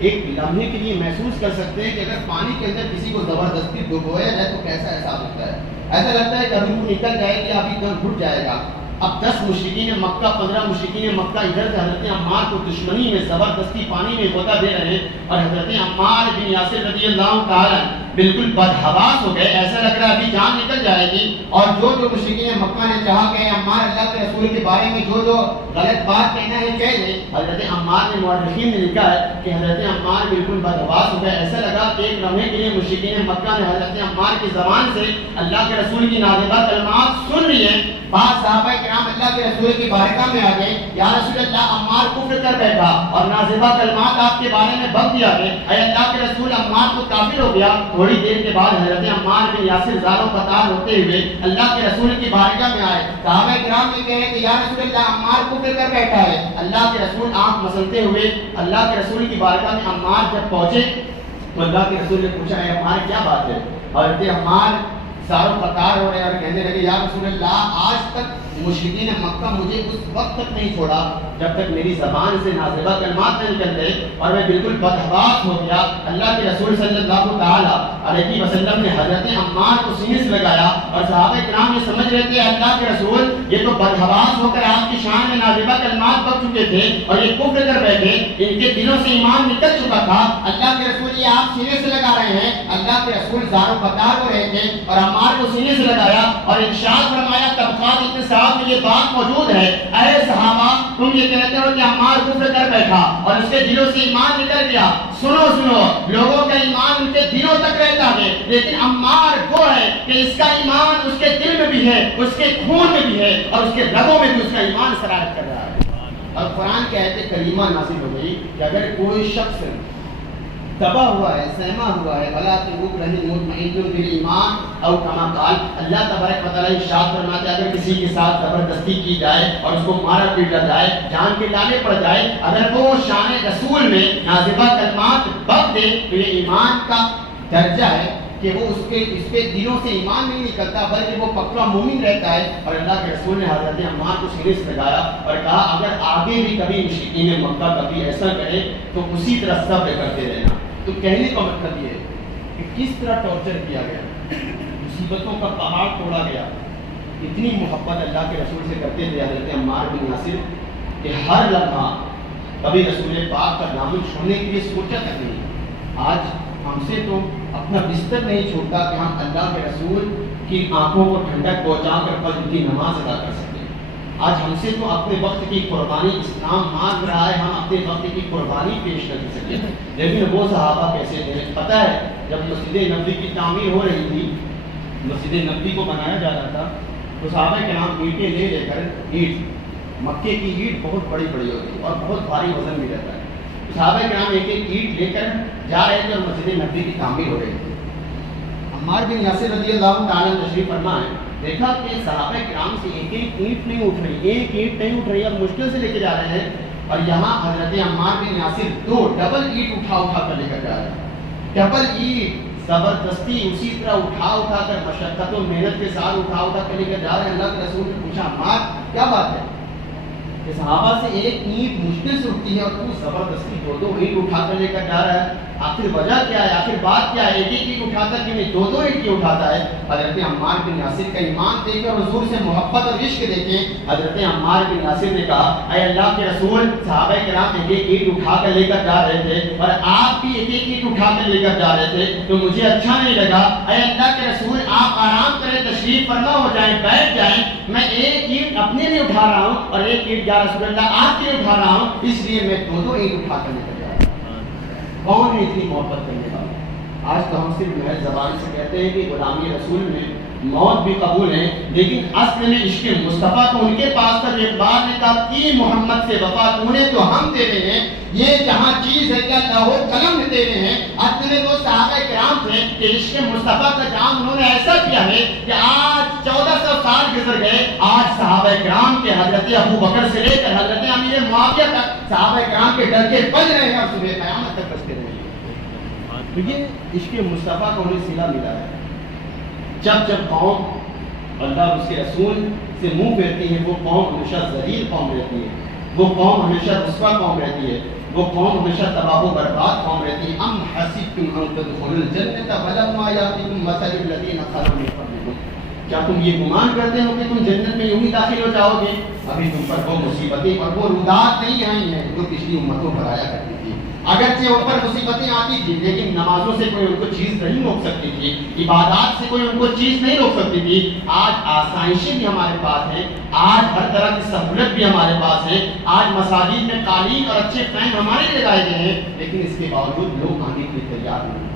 ایک لمحے کے لیے محسوس کر سکتے ہیں کہ اگر پانی کے اندر کسی کو زبردستی ڈبویا جائے تو کیسا احساس ہوتا ہے. ایسا لگتا ہے کہ ابھی وہ نکل جائے گی، ابھی دم گھٹ جائے گا. اب 10 مشرکین مکہ 15 مشرکین مکہ ادھر سے حضرت عمار کو دشمنی میں زبردستی پانی میں غوطہ دے رہے ہیں اور حضرت عمار بن یاسر رضی اللہ تعالیٰ بالکل بدحواس ہو گئے. ایسا لگ رہا ہے ابھی جان نکل جائے گی. اور جو مشرکین مکہ نے چاہا کہ عمار اللہ کے رسول کے بارے میں جو غلط بات کہنا ہے کہہ دے، حضرت عمار نے مورخین نے لکھا ہے کہ حضرت عمار بالکل بدحواس ہو گئے. ایسا لگا کہ ایک لمحے کے لیے مشرکین مکہ نے حضرت عمار کی زبان سے اللہ کے رسول کی نازبہ کلمات سن رہی ہیں. بعض صحابہ کرام اللہ کے رسول کی بارگاہ میں آ گئے، یا رسول اللہ عمار کفر کر بیٹھا اور نازبہ کلمات آپ کے بارے میں بک دیا ہے، اے اللہ کے رسول عمار تو کافر ہو گیا. تھوڑی دیر کے بعد حضرت عمار بن یاسر زاروں قطار ہوتے ہوئے اللہ کے رسول کی بارگاہ میں آئے. صحابہ کرام نے کہے کہ یا رسول اللہ عمار کفر کر بیٹھا ہے. اللہ کے رسول آنکھ مسلتے ہوئے اللہ کے رسول کی بارگاہ میں عمار جب پہنچے تو اللہ کے رسول نے پوچھا اے عمار کیا بات ہے؟ حضرت عمار زاروں قطار ہو رہے اور کہنے لگے یا رسول اللہ آج تک مشرکین مکہ مجھے اس وقت تک نہیں چھوڑا جب تک میری زبان سے نازبہ کلمات نہ نکل گئے اور میں بالکل بدحواس ہو گیا. اللہ کے رسول صلی اللہ تعالیٰ علیہ وسلم نے حضرت عمار کو سینے سے لگایا اور صحابہ کرام یہ سمجھ رہے تھے اللہ کے رسول یہ تو بدحواس ہو کر آپ کی شان میں نازبہ کلمات بک چکے تھے اور یہ کفر کر بیٹھے، ان کے دلوں سے ایمان نکل چکا تھا. اللہ کے رسول یہ آپ سینے سے لگا رہے ہیں. اللہ کے رسول زاروں قطار ہو رہے تھے اور عمار کو سینے سے لگایا اور ارشاد فرمایا طبقات اتنے میں یہ بات موجود ہے اے صحابہ تم یہ کہتے ہو کہ عمار کفر کر بیٹھا اور اس کے دلوں سے ایمان نکل گیا. سنو لوگوں کا ایمان ان کے دلوں تک رہتا ہے لیکن عمار وہ ہے کہ اس کا ایمان اس کے دل میں بھی ہے، اس کے خون میں بھی ہے اور اس کے رگوں میں بھی اس کا ایمان سرایت کر رہا ہے. اور قرآن کی آیت کریمہ نازل ہو گئی کہ اگر کوئی شخص تباہ ہوا ہے، سہما ہوا ہے، ولا تبوک رہی مطمئن بالایمان او کما قال، اللہ تبارک و تعالی ارشاد فرماتے ہیں اگر کسی کے ساتھ زبردستی کی جائے اور اس کو مارا پیٹا جائے، جان کے لانے پڑ جائے، اگر وہ شان رسول میں نازبہ کلمات بک دے تو یہ ایمان کا درجہ ہے کہ وہ اس پہ دلوں سے ایمان نہیں نکلتا بلکہ وہ پکا مومن رہتا ہے. اور اللہ کے رسول نے حضرت عمار کو سینے سے لگایا اور کہا اگر آگے بھی کبھی مشرکین مکہ کبھی ایسا کرے تو اسی طرح صبر کرتے رہنا. تو کہنے کا مطلب یہ ہے کہ کس طرح ٹارچر کیا گیا، مصیبتوں کا پہاڑ توڑا گیا. اتنی محبت اللہ کے رسول سے کرتے تھے حضرت عمار بن یاسر کہ ہر لمحہ کبھی رسول پاک کا دامن چھوڑنے کے لیے سوچا تک نہیں. آج ہم سے تو اپنا بستر نہیں چھوڑتا کہ ہم اللہ کے رسول کی آنکھوں کو ٹھنڈک پہنچا کر فجر کی نماز ادا کر سکیں. آج ہم سے تو اپنے وقت کی قربانی اسلام مانگ رہا ہے، ہم اپنے وقت کی قربانی پیش کر سکیں. لیکن وہ صحابہ کیسے تھے پتہ ہے؟ جب مسجد نبوی کی تعمیر ہو رہی تھی، مسجد نبوی کو بنایا جا رہا تھا تو صحابہ کے نام اینٹیں لے کر اینٹ، مکے کی اینٹ بہت بڑی ہوتی ہے اور بہت بھاری وزن بھی رہتا ہے. صحابہ کے نام ایک اینٹ لے کر جا رہے تھے اور مسجد نبوی کی تعمیر ہو رہی تھی. عمار بن یاسر رضی اللہ تعالیٰ تشریف فرما ہے، دیکھا کہ صحابہ کرام سے ایک اینٹ نہیں اٹھ رہی، اب مشکل سے لے کے جا رہے ہیں اور یہاں حضرت عمار بن یاسر ڈبل اینٹ اٹھا کر لے کر جا رہے ہیں. ڈبل اینٹ زبردستی اسی طرح اٹھا کر مشقت و محنت کے ساتھ اٹھا کر لے کر جا رہے ہیں. اللہ کے رسول نے پوچھا عمار کیا بات ہے کہ صحابہ سے ایک اینٹ مشکل سے اٹھتی ہے اور تو زبردستی دو اینٹ اٹھا کر لے کر جا رہا ہے. آخر وجہ کیا ہے, آخر بات کیا ہے؟ ایک ایک اینٹ اٹھاتا کہ نہیں دو دو اینٹ کیوں اٹھاتا ہے؟ حضرت عمار بن یاسر کا ایمان دیکھیں اور حضور سے محبت اور عشق دیکھیں. حضرت عمار بن یاسر نے کہا اے اللہ کے رسول, صحابہ کرام ایک ایک اینٹ اٹھا کر لے کر جا رہے تھے اور آپ بھی ایک ایک اینٹ اٹھا کر لے کر جا رہے تھے تو مجھے اچھا نہیں لگا. اے اللہ کے رسول, آپ آرام کریں, تشریف فرما ہو جائیں, بیٹھ جائیں, میں ایک اینٹ اپنے لیے اٹھا رہا ہوں اور ایک اینٹ یا رسول اللہ آپ کے لیے اٹھا رہا ہوں, اس لیے میں دو دو اینٹ اٹھا کر لے کر جا رہا ہوں. کون ہے اتنی محبت کرنے والا؟ آج تو ہم صرف محض زبان سے کہتے ہیں کہ غلامی رسول میں موت بھی قبول ہے, لیکن اصل میں عشق مصطفیٰ تو ان کے پاس تھا جو اقبال نے کہا کی محمد سے وفا تو نے تو ہم تیرے ہیں, یہ جہاں چیز ہے کیا لاہو قلم میں تیرے ہیں. اصل میں وہ صحابہ کرام تھے کہ عشق مصطفیٰ کا کام انہوں نے ایسا کیا ہے کہ آج 1400 سال گزر گئے, آج صحابہ کرام کے حضرت ابو بکر سے لے کر حضرت امیر معاویہ تک صحابہ کرام کے ڈر کے بج رہے ہیں اور صبح قیامت تک بجتے رہے ہیں. تو یہ عشق مصطفیٰ کو انہیں صلہ ملا ہے. جب جب قوم اللہ اور اس کے رسول سے منہ پھیرتی ہے وہ قوم ہمیشہ ذلیل قوم رہتی ہے, وہ قوم ہمیشہ رسوا قوم رہتی ہے, وہ قوم ہمیشہ تباہ و برباد قوم رہتی ہے. ام حسبتم ان تدخلوا الجنة ولما یأتکم مثل الذین خلوا من قبلکم, کیا تم یہ گمان کرتے ہو کہ تم جنت میں یوں ہی داخل ہو جاؤ گے؟ ابھی تم پر وہ مصیبتیں اور وہ رودات نہیں آئی ہیں جو پچھلی امتوں پر آیا کرتی تھی. اگرچہ ان پر مصیبتیں آتی تھی لیکن نمازوں سے کوئی ان کو چیز نہیں روک سکتی تھی, عبادات سے کوئی ان کو چیز نہیں روک سکتی تھی. آج آسائشیں بھی ہمارے پاس ہیں, آج ہر طرح کی سہولت بھی ہمارے پاس ہے, آج مساجد میں قالین اور اچھے فین ہمارے لیے لائے گئے ہیں, لیکن اس کے باوجود لوگ آنے کے لیے تیار نہیں.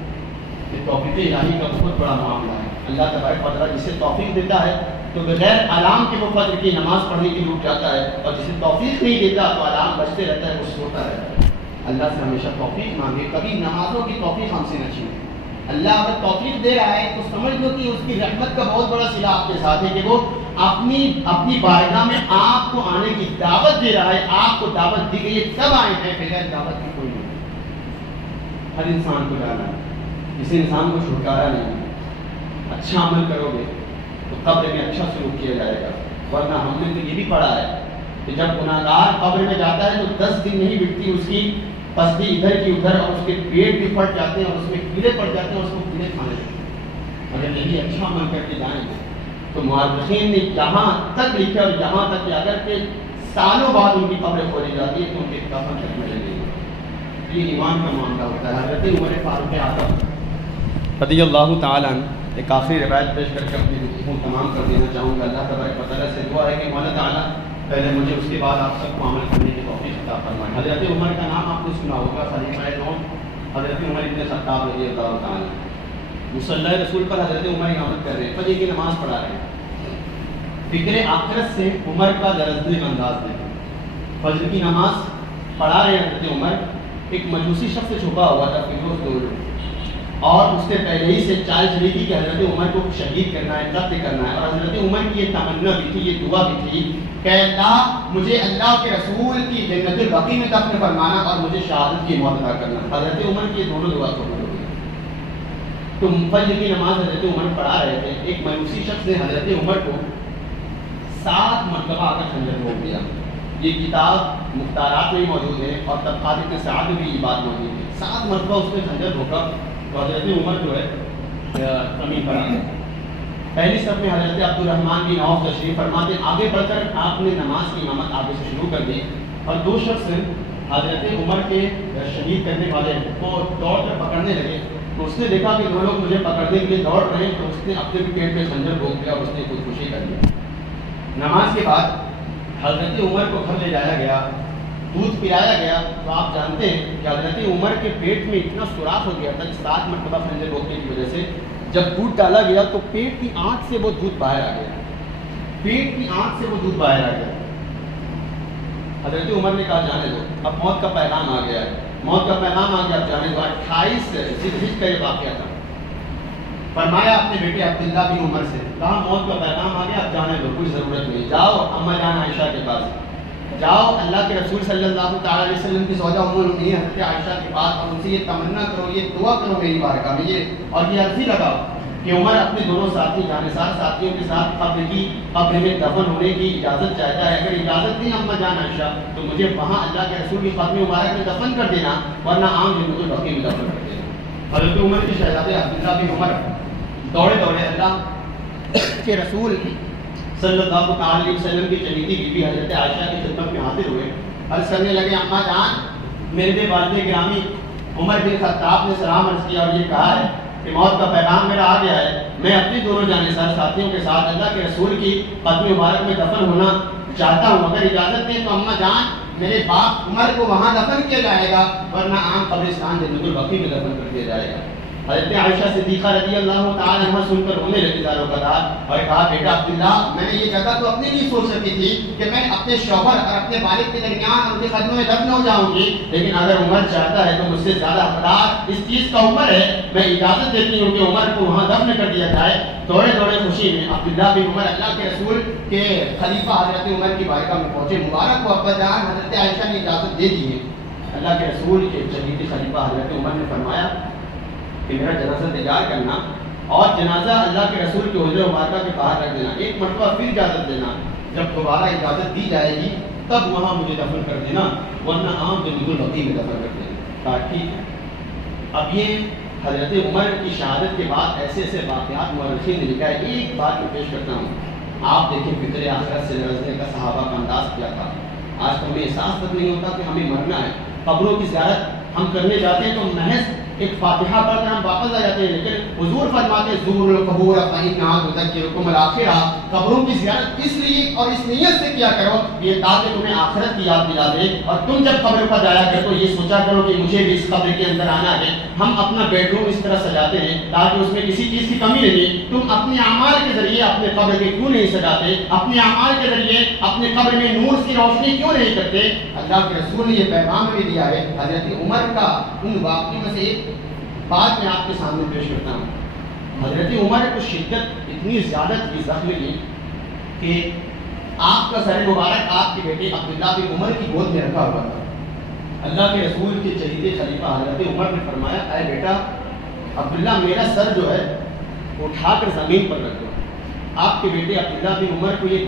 یہ توفیق الہی کا بہت بڑا معاملہ ہے. اللہ تبارک و تعالیٰ جسے توفیق دیتا ہے تو بغیر علام کے وہ فجر کی نماز پڑھنے کے لیے اٹھ جاتا ہے, اور جسے توفیق نہیں دیتا تو علام بجتے رہتا ہے, وہ سوتا رہتا ہے. اللہ سے ہمیشہ توفیق مانگے, کبھی نمازوں کی توفیق ہم سے نہ چھینے. اللہ اگر توفیق دے رہا ہے تو سمجھ لو کہ اس کی رحمت کا بہت بڑا صلہ آپ کے ساتھ ہے کہ وہ اپنی بارگاہ میں آپ کو آنے کی دعوت دے رہا ہے. آپ کو دعوت دی گئی ہے تب آئے ہیں, بغیر دعوت کی کوئی نہیں. ہر انسان کو جانا ہے, کسی انسان کو چھٹکارا نہیں ہے. اچھا عمل کرو گے تو قبر میں اچھا سلوک کیا جائے گا, ورنہ ہم نے تو یہ بھی پڑھا ہے کہ جب گناہگار قبر میں جاتا ہے تو 10 دن نہیں بٹتی اس کی پستی ادھر کی ادھر, اور اس کے پیٹ بھی پھٹ جاتے ہیں اور اس میں کیڑے پڑ جاتے ہیں اور اس کو کیڑے کھانے لگتے ہیں. اگر یہی اچھا عمل کر کے جائیں گے تو مورخین نے یہاں تک لکھا اور یہاں تک کہ اگر کہ سالوں بعد ان کی قبریں کھولی جاتی ہے تو ان کے کفن تک ملے گی. یہ ایمان کا معاملہ ہوتا ہے. حضرت عمر فاروق اعظم رضی اللہ تعالیٰ عنہ ایک آخری روایت پیش کر کے اپنی گفتگو تمام کر دینا چاہوں گا. اللہ تبارک و تعالیٰ سے دعا ہے کہ مولا تعالیٰ پہلے مجھے اس کے بعد آپ سب کو عمل کرنے کی توفیق عطا فرمائے. حضرت عمر کا نام آپ نے سنا ہوگا, خلیفہ نون حضرت عمر ابن خطاب رضی اللہ تعالیٰ. مصلی رسول پر حضرت عمر امامت کر رہے ہیں, فجر کی نماز پڑھا رہے ہیں. فکر آخرت سے عمر کا لرزنے کا انداز دیکھیں. فجر کی نماز پڑھا رہے ہیں حضرت عمر, ایک مجوسی شخص سے چھپا ہوا تھا فیروز دور, اور اس سے پہلے ہی سے چال چلی تھی کہ حضرت عمر کو شہید کرنا ہے, قتل کرنا ہے. اور حضرت عمر کی یہ تمنا بھی تھی, یہ دعا بھی تھی کہ اللہ مجھے اللہ کے رسول کی جنت البقیع میں دفن فرمانا اور مجھے شہادت کی موت عطا کرنا. حضرت عمر کی یہ دونوں دعا قبول ہو گئی. تو فجر کی نماز حضرت عمر پڑھا رہے تھے, ایک مجوسی شخص نے حضرت عمر کو 7 مرتبہ آ کر خنجر بھونک دیا. یہ کتاب مختارات میں موجود ہے اور طبقات ابن سعد میں بھی یہ بات موجود ہے. 7 مرتبہ اس نے خنجر بھونکا تو حضرت عمر جو ہے زمین پر آ گئے. پہلی صف میں حضرت عبد الرحمن بن عوف تشریف فرماتے, آگے بڑھ کر آپ نے نماز کی امامت آگے سے شروع کر دی, اور 2 شخص حضرت عمر کے شہید کرنے والے کو دوڑ کر پکڑنے لگے. تو اس نے دیکھا کہ 2 لوگ مجھے پکڑنے کے لیے دوڑ رہے ہیں, تو اس نے اپنے بھی پیٹ میں خنجر بھونک دیا اور اس نے خودکشی کر لی. نماز کے بعد حضرت عمر کو گھر لے جایا گیا, دودھ پلایا گیا. تو آپ جانتے ہیں کہ حضرت عمر کے پیٹ میں اتنا سوراخ ہو گیا تھا 7 مرتبہ خنجر بھونکنے کی وجہ سے, جب دودھ ڈالا گیا تو پیٹ کی آنکھ سے وہ دودھ باہر آ گیا. پیٹ کی آنکھ سے وہ دودھ باہر آ گیا. حضرت عمر نے کہا جانے دو, اب موت کا پیغام آ گیا ہے, موت کا پیغام آ گیا, اب جانے دو. 28 ذوالحجہ کا یہ واقعہ تھا. فرمایا اپنے بیٹے عبداللہ بن عمر سے, کہا موت کا پیغام آ گیا, اب جانے دو, کوئی ضرورت نہیں, جاؤ اما جان عائشہ کے پاس, جاؤ اللہ کے رسول صلی اللہ تعالیٰ علیہ وسلم کی زوجہ ام المؤمنین حضرت عائشہ کے پاس, اور ان سے یہ تمنا کرو, یہ دعا کرو میری بارگاہ میں, یہ اور یہ عرضی لگاؤ کہ عمر اپنے دونوں ساتھی جانثار ساتھیوں کے ساتھ قبر میں دفن ہونے کی اجازت چاہتا ہے. اگر اجازت نہیں اما جان عائشہ تو مجھے وہاں اللہ کے رسول کی قبر مبارک میں دفن کر دینا, ورنہ عام جنت البقیع میں دفن کر دینا. حضرت عمر کے شہزادے عبداللہ بن عمر دوڑے اللہ کے رسول صلی اللہ علیہ وسلم کی چہیتی بیوی حضرت عائشہ کی خدمت میں حاضر ہوئے. عرض کرنے لگے, اما جان میرے والد گرامی عمر بن خطاب نے سلام عرض کیا اور یہ کہا ہے کہ موت کا پیغام میرا آ گیا ہے. میں اپنے دونوں جانثار ساتھیوں کے ساتھ اللہ کے رسول کی قدم مبارک میں دفن ہونا چاہتا ہوں. اگر اجازت دیں تو اما جان میرے باپ عمر کو وہاں دفن کیا جائے گا, ورنہ عام قبرستان جنت البقیع میں دفن کر دیا جائے گا. حضرت عائشہ صدیقہ رضی اللہ تعالی عنہ سن کر رونے لگی زاروں قدار اور کہا, بیٹا عبداللہ میں نے یہ جگہ تو اپنے لیے سوچ سکی تھی کہ میں اپنے شوہر اور اپنے والد کے درمیان ان کے قدموں میں دفن ہو جاؤں گی, لیکن اگر عمر چاہتا ہے تو مجھ سے زیادہ حقدار اس چیز کا عمر ہے. میں اجازت دیتی ہوں کہ عمر کو وہاں دفن کر دیا جائے. دوڑے خوشی میں عبداللہ بن عمر اللہ کے رسول کے خلیفہ حضرت عمر کی بارگاہ میں پہنچے. مبارک ہو ابا جان, حضرت عائشہ نے اجازت دے دی ہے. اللہ کے رسول کے شہید خلیفہ حضرت عمر نے فرمایا کہ میرا جنازہ تیار کرنا اور جنازہ اللہ کے رسول کے حجرہ مبارکہ کے باہر رکھ دینا. ایک مرتبہ پھر اجازت دینا, جب دوبارہ اجازت دی جائے گی تب وہاں مجھے دفن کر دینا, ورنہ عام جنت البقیع میں دفن کر دینا. کہا ٹھیک ہے. اب یہ حضرت عمر کی شہادت کے بعد ایسے ایسے واقعات مورخین نے لکھا ہے. ایک بات میں پیش کرتا ہوں, آپ دیکھیں فکر آخرت سے لرزنے کا صحابہ کا انداز کیا تھا. آج تو ہمیں احساس تک نہیں ہوتا کہ ہمیں مرنا ہے. قبروں کی زیارت ہم کرنے جاتے ہیں تو محض ایک فاتحہ پڑھ کر ہم واپس آ جاتے ہیں, لیکن حضور فرماتے ہیں زور القبور فإنها تذکرکم الآخرہ. قبروں کی زیارت اس لیے اور اس نیت سے کیا کرو یہ تاکہ تمہیں آخرت کی یاد دلا دے, اور تم جب قبر پر جایا کرو یہ سوچا کرو کہ مجھے بھی اس قبر کے اندر آنا ہے. ہم اپنا بیڈ روم اس طرح سجاتے ہیں تاکہ اس میں کسی چیز کی کمی نہیں. تم اپنے اعمال کے ذریعے اپنے قبر کے کیوں نہیں سجاتے؟ اپنے اعمال کے ذریعے اپنے قبر میں نور کی روشنی کیوں نہیں کرتے؟ اللہ کے رسول نے یہ پیغام بھی دیا ہے. حضرت عمر کا ان واقعوں میں سے ایک بات میں آپ کے سامنے پیش کرتا ہوں. حضرت عمر کو شدت اتنی زیادہ تھی زخم کی کہ آپ کا سر مبارک آپ کے بیٹے عبداللہ بن عمر کی گود میں رکھا ہوا تھا. اللہ کے رسول کے چہیتے خلیفہ حضرت عمر نے فرمایا, اے بیٹا عبداللہ میرا سر جو ہے اٹھا کر زمین پر رکھ دو. آپ کے بیٹے عبداللہ بن عمر کو یہ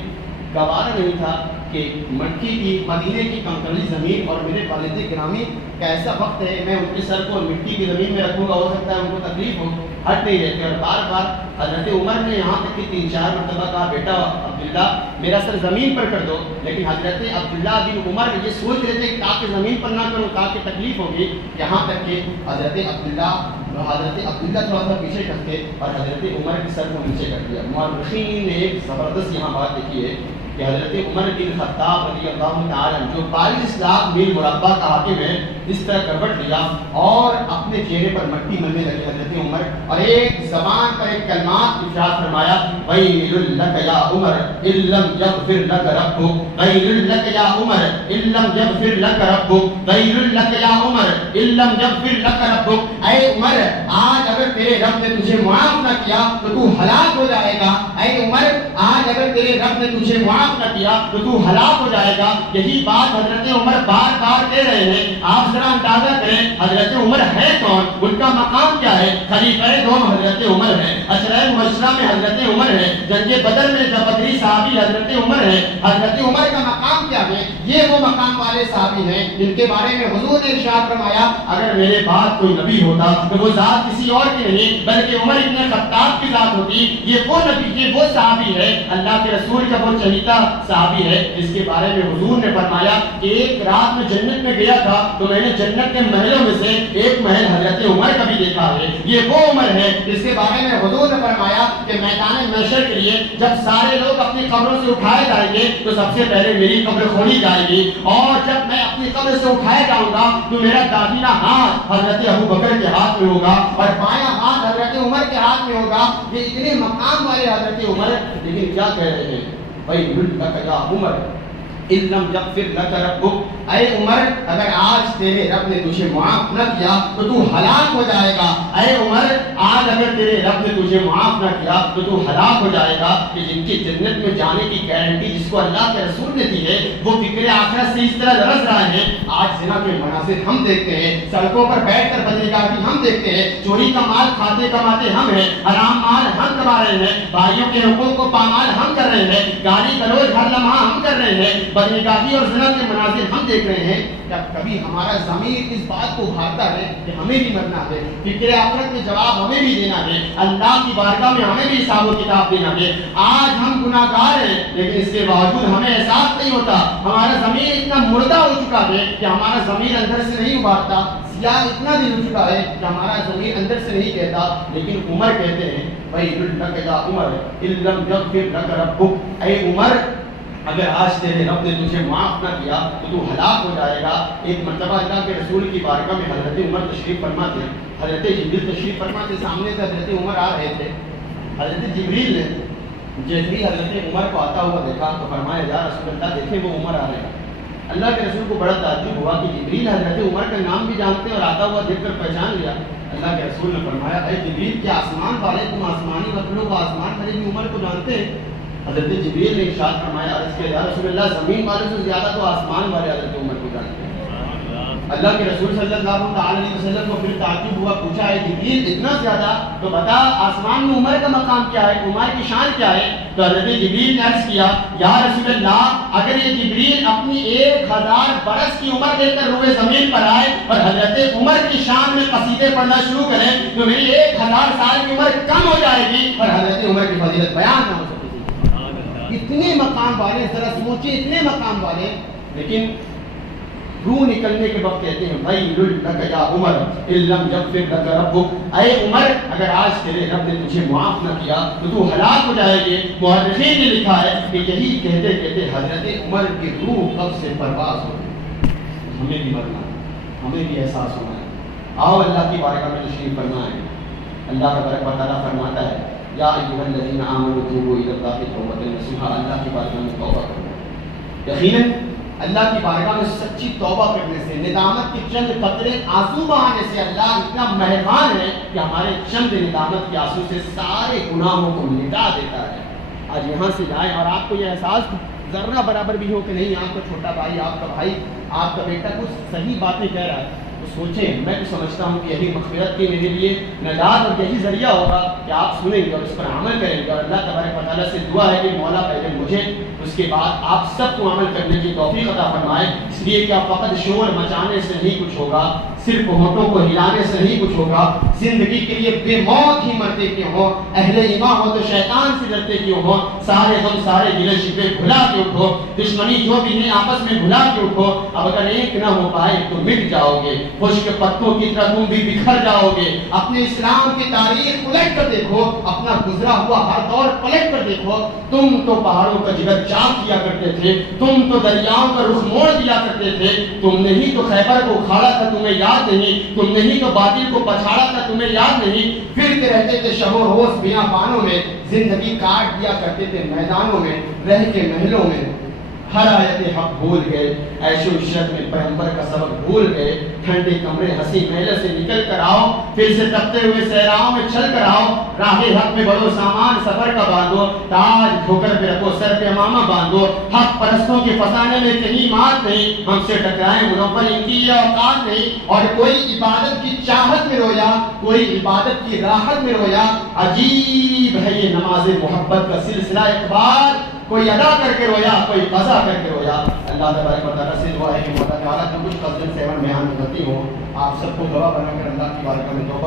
گوارا نہیں تھا کہ مٹی کی مدینے کی کنکریلی زمین اور میرے والد گرامی کا ایسا وقت ہے میں ان کے سر کو مٹی کی زمین میں رکھوں گا, ہو سکتا ہے ان کو تکلیف ہو, ہٹ نہیں رہتے. اور بار بار حضرت عمر نے یہاں تک کہ 3-4 مرتبہ کہا, بیٹا عبداللہ میرا سر زمین پر کر دو, لیکن حضرت عبداللہ بن عمر یہ سوچ رہے تھے کہ تاکہ زمین پر نہ کروں تاکہ تکلیف ہوگی. یہاں تک کہ حضرت عبداللہ تھوڑا سا پیچھے کرتے اور حضرت عمر کے سر کو نیچے کر دیا. مورخین نے ایک زبردست یہاں بات دیکھی ہے کہ حضرت عمر بن خطاب رضی اللہ تعالی عنہ جو 42 لاکھ میل مربع کا حاکم ہے, اس طرح کروٹ لیا اور اپنے چہرے پر مٹی ملنے لگے حضرت عمر, اور ایک زبان پر ایک کلمات ارشاد فرمایا, ویل لک یا عمر ان لم یغفر لک ربک, ویل لک یا عمر ان لم یغفر لک ربک, ویل لک یا عمر ان لم یغفر لک ربک. اے عمر آج اگر تیرے رب نے تجھے معاف نہ کیا تو تو ہلاک ہو جائے گا. اے عمر آج اگر تیرے رب نے تجھے معاف نہ کیا تو تو ہلاک ہو جائے گا. یہی بات حضرت عمر بار بار کہہ رہے ہیں. آپ ذرا اندازہ کریں حضرت عمر ہے کون, ان کا مقام کیا ہے؟ خلیفہ دوم حضرت عمر ہے, عشرہ مبشرہ میں حضرت عمر ہے, جنگ بدر میں جو بدری صحابی حضرت عمر ہے. حضرت عمر کا مقام کیا ہے؟ یہ وہ مقام والے صحابی ہیں جن کے بارے میں حضور نے ارشاد فرمایا, اگر میرے بعد کوئی نبی ہوتا تو وہ ذات کسی اور کی نہیں بلکہ عمر ابن خطاب کی ذات ہوتی. یہ وہ نبی, یہ وہ صحابی ہے, اللہ کے رسول کا وہ چہیتا صحابی ہے جس کے بارے میں حضور نے فرمایا کہ ایک رات میں جنت میں گیا تھا تو میں نے جنت کے محلوں میں سے ایک محل حضرت عمر کا بھی دیکھا ہے. یہ وہ عمر ہے جس کے بارے میں حضور نے فرمایا کہ میدان محشر کے لیے جب سارے لوگ اپنی قبروں سے اٹھائے جائیں گے تو سب سے پہلے میری قبر کھولی جائے گی, اور جب میں اپنی قبر سے اٹھایا جاؤں گا تو میرا داہنا ہاتھ حضرت ابو بکر کے ہاتھ میں ہوگا اور بایاں ہاتھ حضرت عمر کے ہاتھ میں ہوگا. یہ اتنے مقام والے حضرت عمر, لیکن کیا کہہ رہے ہیں, ویل لک یا عمر ان لم یغفر لک ربک, اے عمر اگر آج تیرے رب نے تجھے معاف نہ کیا تو تو ہلاک ہو جائے گا، اے عمر آج اگر تیرے رب نے تجھے معاف نہ کیا تو تو ہلاک ہو جائے گا۔ کہ جن کی جنت میں جانے کی گارنٹی جس کو اللہ کے رسول نے دی ہے وہ فکر آخرت سے اس طرح لرز رہے ہیں۔ آج زنا کے مناظر ہم دیکھتے ہیں، سڑکوں پر بیٹھ کر بدنگاہی ہم دیکھتے ہیں، چوری کا مال کھاتے کماتے ہم ہیں، حرام مال ہم کما رہے ہیں، بھائیوں کے حقوق کو پامال ہم کر رہے ہیں، گالی گلوچ ہر لمحہ ہم کر رہے ہیں، بدنگاہی اور زنا کے مناظر ہم دیکھ رہے ہیں۔ کیا کبھی ہمارا ضمیر اس بات کو ابھارتا ہے کہ ہمیں بھی مرنا ہے، فکر آخرت میں جواب ہمیں بھی دینا ہے، اللہ کی بارگاہ میں ہمیں بھی حساب و کتاب دینا ہے؟ آج ہم گناہگار ہیں لیکن اس کے باوجود ہمیں احساس نہیں ہوتا، ہمارا ضمیر اتنا مردہ ہو چکا ہے کہ ہمارا ضمیر اندر سے نہیں ابھارتا، سیاہ اتنا دل ہو چکا ہے کہ ہمارا ضمیر اندر سے نہیں کہتا۔ لیکن عمر کہتے ہیں وَيْلٌ لَكَ يَا عُمَرُ إِن لَّمْ يَغْفِرْ لَكَ رَبُّكَ، اے عمر اگر آج تیرے رب نے تجھے معاف نہ کیا تو تو ہلاک ہو جائے گا۔ ایک مرتبہ اللہ کے رسول کی بارگاہ میں حضرت عمر تشریف فرما تھے، حضرت جبریل تشریف فرما تھے، سامنے سے حضرت عمر آ رہے تھے۔ حضرت جبریل نے جیسے ہی حضرت عمر کو آتا ہوا دیکھا تو فرمایا یا رسول اللہ دیکھیں وہ عمر آ رہے ہیں۔ اللہ کے رسول کو بڑا تعجب ہوا کہ جبریل حضرت عمر کا نام بھی جانتے اور آتا ہوا دیکھ کر پہچان لیا۔ اللہ کے رسول نے فرمایا اے جبریل کیا آسمان والے تم آسمانی مخلوق آسمان والے بھی عمر کو جانتے ہیں؟ حضرت جبریل نے ارشاد فرمایا عرض کیا یا رسول اللہ زمین والے سے زیادہ تو آسمان والے حضرت عمر کو جانتے ہیں۔ اللہ کے رسول صلی اللہ علیہ وسلم کو پھر تعجب ہوا، پوچھا ہے جبریل اتنا زیادہ تو بتا آسمان میں عمر کا مقام کیا ہے، عمر کی شان کیا ہے؟ تو حضرت جبریل نے عرض کیا یا رسول اللہ اگر یہ جبریل اپنی 1000 برس کی عمر لے کر روئے زمین پر آئے اور حضرت عمر کی شان میں قصیدے پڑھنا شروع کریں تو میری 1000 سال کی عمر کم ہو جائے گی اور حضرت عمر کی فضیلت بیان نہ ہو سکے گی۔ اتنے مقام والے، ذرا سوچیں اتنے مقام والے، لیکن روح نکلنے کے وقت کہتے ہیں وَيْلٌ لَكَ يَا عُمَرُ إِن لَّمْ يَغْفِرْ لَكَ رَبُّكَ، اے عمر اگر آج تیرے رب نے تجھے معاف نہ کیا تو تو ہلاک ہو جائے گی۔ مورخین نے لکھا ہے کہ یہی کہتے کہتے حضرت عمر کی روح قبض سے پرواز ہو گئی۔ ہمیں بھی مرنا ہے، ہمیں بھی احساس ہونا ہے۔ آؤ اللہ کی بارگاہ میں تشریف فرما ہے۔ اللہ تبارک و تعالیٰ فرماتا ہے یا ایھا الذین آمنوا توبوا الی اللہ توبۃ نصوحا، اللہ کی بارگاہ میں توبہ کرو۔ یقیناً اللہ کی بارگاہ میں سچی توبہ کرنے سے، ندامت کے چند قطرے آنسو بہانے سے اللہ اتنا مہربان ہے کہ ہمارے چند ندامت کے آنسو سے سارے گناہوں کو مٹا دیتا ہے۔ آج یہاں سے جائیں اور آپ کو یہ احساس ذرہ برابر بھی ہو کہ نہیں آپ کا چھوٹا بھائی، آپ کا بھائی، آپ کا بیٹا کچھ صحیح باتیں کہہ رہا ہے، تو سوچیں میں تو سمجھتا ہوں کہ یہی مغفرت کی میرے لیے نجات اور یہی ذریعہ ہوگا کہ آپ سنیں گے اور اس پر عمل کریں گے۔ اور اللہ تبارک و تعالیٰ سے دعا ہے کہ مولا پہلے مجھے اس کے بعد آپ سب کو عمل کرنے کی توفیق عطا فرمائے، اس لیے کہ فقط شور مچانے سے نہیں کچھ ہوگا، صرف ہونٹوں کو ہلانے سے نہیں کچھ ہوگا، زندگی کے لیے بے موت ہی مرتے کیوں ہو، اہل ایمان ہو تو شیطان سے ڈرتے کیوں ہو، سارے غم سارے گلے شکوے بھلا کے اٹھو، دشمنی جو بھی ہے آپس میں بھلا کے اٹھو، اب اگر ایک نہ ہو پائے تو مٹ جاؤ گے، خشک پتوں کی طرح تم بھی بکھر جاؤ گے۔ اپنے اسلام کی تاریخ الٹ کر دیکھو، اپنا گزرا ہوا ہر دور پلٹ کر دیکھو، تم تو پہاڑوں کا جگر چاک کیا کرتے تھے، تم تو دریاؤں کا رخ موڑ دیا کرتے تھے، تم نے ہی تو خیبر کو اکھاڑا تھا تمہیں یاد نہیں، تم نے ہی تو باطل کو پچھاڑا تھا تمہیں یاد نہیں، پھرتے رہتے تھے شب و روز بیابانوں میں، زندگی کاٹ دیا کرتے تھے میدانوں میں، رہ کے محلوں میں، ہر آیت حق بھول گئے، عیش و عشرت میں پیغمبر کا سبق بھول گئے، ٹھنڈے کمرے ہنسی محلے سے نکل کر آؤ، پھر سے تپتے ہوئے صحراؤں میں چل کر آؤ، راہ حق میں بڑھو سامان سفر کا باندھو، تاج ٹھوکر پہ رکھو سر پہ امامہ باندھو، حق پرستوں کے فسانے میں کہیں مات نہیں، ہم سے ٹکرائے منور ان کی یہ اوقات نہیں، اور کوئی عبادت کی چاہت میں رویا، کوئی عبادت کی راحت میں رویا، عجیب ہے یہ نماز محبت کا سلسلہ اقبال، کوئی ادا کر کے رویا کوئی قضا کر کے رویا۔ اللہ تبارک و تعالیٰ سے دعا ہے کہ مولا تعالیٰ جو کچھ قصدن سے بیان کرتی ہوں آپ سب کو گواہ بنا کر اللہ کی بارگاہ میں توبہ